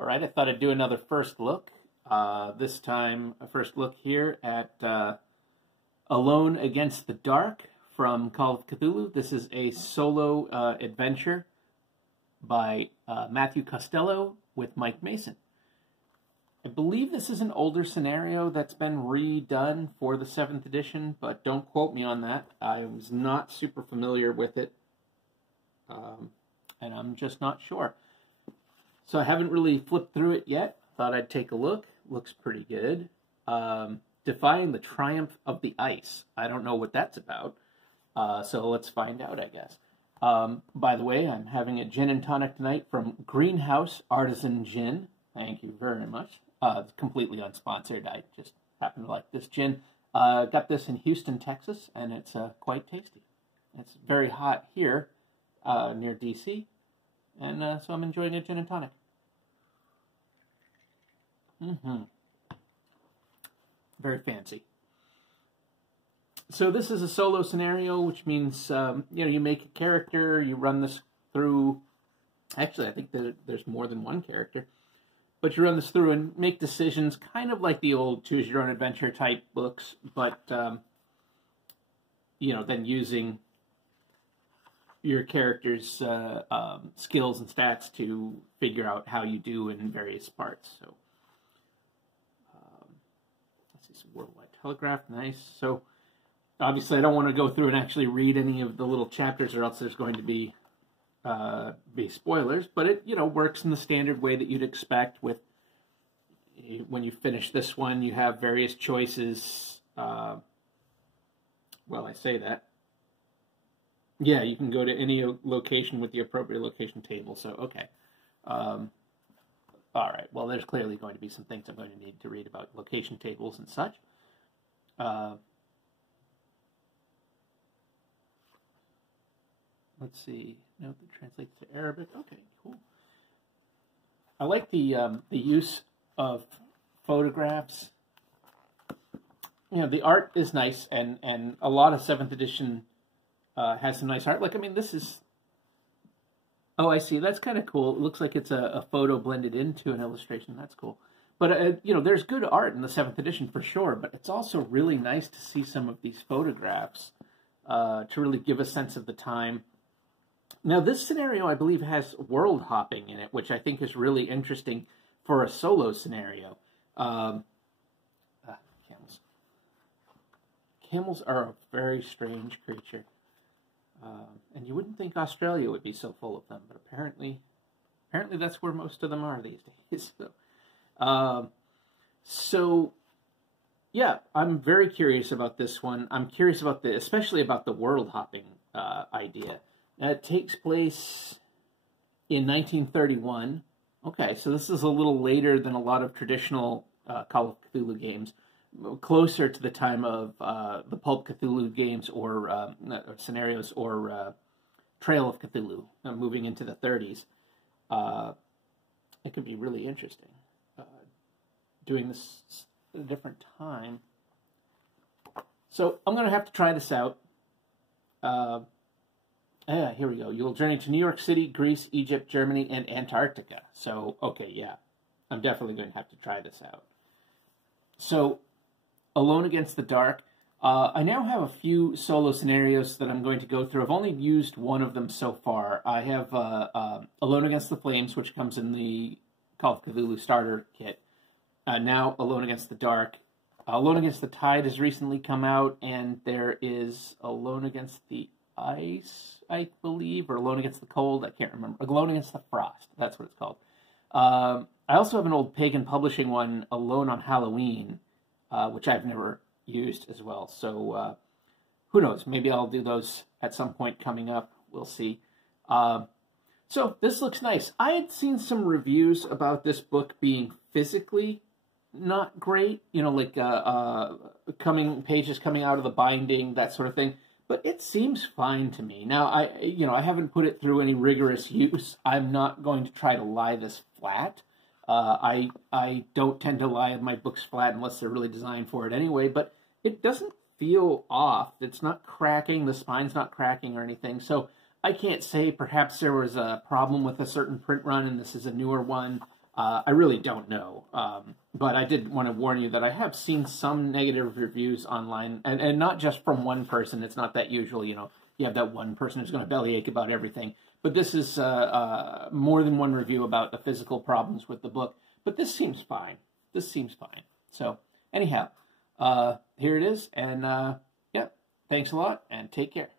All right, I thought I'd do another first look. This time, a first look here at Alone Against the Dark from Call of Cthulhu. This is a solo adventure by Matthew Costello with Mike Mason. I believe this is an older scenario that's been redone for the 7th edition, but don't quote me on that. I was not super familiar with it, and I'm just not sure. So I haven't really flipped through it yet. Thought I'd take a look. Looks pretty good. Defying the Triumph of the Ice. I don't know what that's about, so let's find out, I guess. By the way, I'm having a gin and tonic tonight from Greenhouse Artisan Gin. Thank you very much. Completely unsponsored. I just happen to like this gin. Got this in Houston, Texas, and it's quite tasty. It's very hot here near D.C., and so I'm enjoying a gin and tonic. Very fancy. So this is a solo scenario, which means you make a character, you run this through. Actually, I think that there's more than one character, but you run this through and make decisions, kind of like the old Choose Your Own Adventure type books, but then using your character's skills and stats to figure out how you do in various parts. So. Some Worldwide Telegraph, nice. So obviously I don't want to go through and actually read any of the little chapters, or else there's going to be spoilers, but it works in the standard way that you'd expect. With when you finish this one, you have various choices. Well, I say that. Yeah, you can go to any location with the appropriate location table, so okay. All right, well, there's clearly going to be some things I'm going to need to read about location tables and such. Let's see. Note that translates to Arabic. Okay, cool. I like the use of photographs. The art is nice, and a lot of 7th edition has some nice art. Like, I mean, this is... Oh, I see. That's kind of cool. It looks like it's a photo blended into an illustration. That's cool. But, there's good art in the 7th edition for sure, but it's also really nice to see some of these photographs to really give a sense of the time. Now, this scenario, I believe, has world hopping in it, which I think is really interesting for a solo scenario. Camels. Camels are a very strange creature. And you wouldn't think Australia would be so full of them, but apparently that's where most of them are these days. So, yeah, I'm very curious about this one. I'm curious about especially about the world hopping idea. It takes place in 1931. Okay, so this is a little later than a lot of traditional Call of Cthulhu games. Closer to the time of the Pulp Cthulhu games or scenarios or Trail of Cthulhu, moving into the 30s. It could be really interesting doing this at a different time. So I'm going to have to try this out. Here we go. You'll journey to New York City, Greece, Egypt, Germany, and Antarctica. So, okay, yeah. I'm definitely going to have to try this out. So, Alone Against the Dark. I now have a few solo scenarios that I'm going to go through. I've only used one of them so far. I have Alone Against the Flames, which comes in the Call of Cthulhu starter kit. Now Alone Against the Dark. Alone Against the Tide has recently come out, and there is Alone Against the Ice, I believe, or Alone Against the Cold. I can't remember. Alone Against the Frost. That's what it's called. I also have an old Pagan Publishing one, Alone on Halloween, which I've never used as well. So who knows? Maybe I'll do those at some point coming up. We'll see. So this looks nice. I had seen some reviews about this book being physically not great. Like pages coming out of the binding, that sort of thing. But it seems fine to me. Now, I haven't put it through any rigorous use. I'm not going to try to lie this flat. I don't tend to lie my books flat unless they're really designed for it anyway, but it doesn't feel off. It's not cracking. The spine's not cracking or anything. So I can't say perhaps there was a problem with a certain print run and this is a newer one. I really don't know. But I did want to warn you that I have seen some negative reviews online, and not just from one person. It's not that usual, you have that one person who's going to bellyache about everything. But this is more than one review about the physical problems with the book. But this seems fine. This seems fine. So anyhow, here it is. And yeah, thanks a lot and take care.